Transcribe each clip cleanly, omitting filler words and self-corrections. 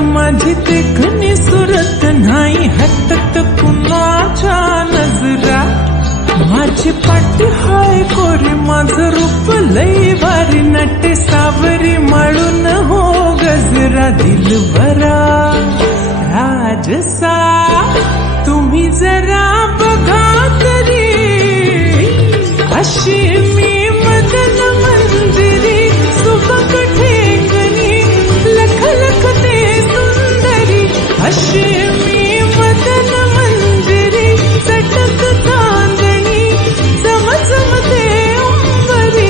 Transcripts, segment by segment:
माझी देखणी सुरत नाही हटत कुणाच्या नजरा माझी पाठी हाय कोरी माझं रूप लई भारी नटे सावरी माळून हो गजरा दिलबरा राजसा तुम्ही जरा बघा तरी अशी मी मदन मंदिरी सुबक ठेंगणी लख लख ते सुंदरी अशी मी मदन मंदिरी चटक चांदणी चमचमते अंबरी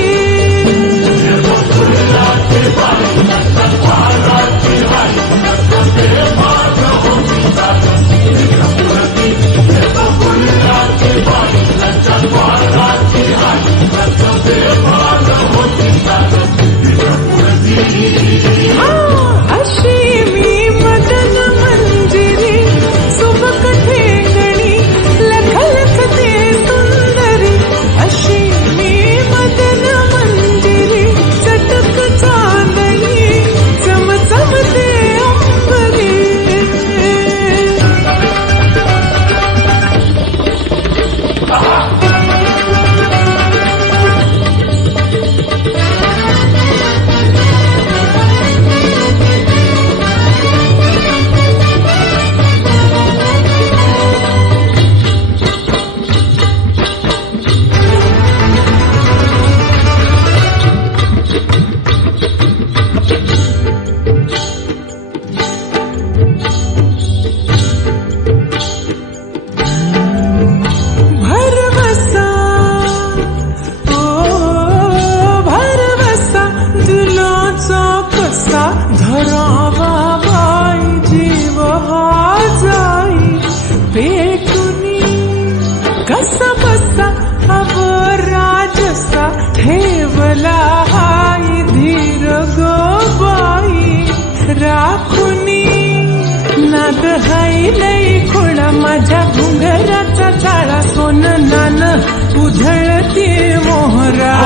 धरावा बाई जीव हा जाई पेटुनी कसा बसा हव राजसा ठेवला हाई धीर ग बाई राखुनी नाद हाई लई खोळा माझ्या घुंगराचा चाळा सोन नान उधळती मोहरा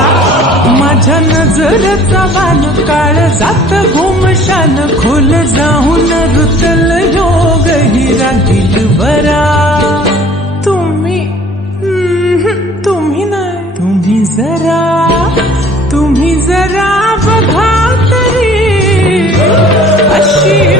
माझ्या नजरचा बाण काळ जात घुमशान खोल जाऊन रुतल योग हिरा दिलबरा तुम्ही नाही तुम्ही जरा बघा तरी अशी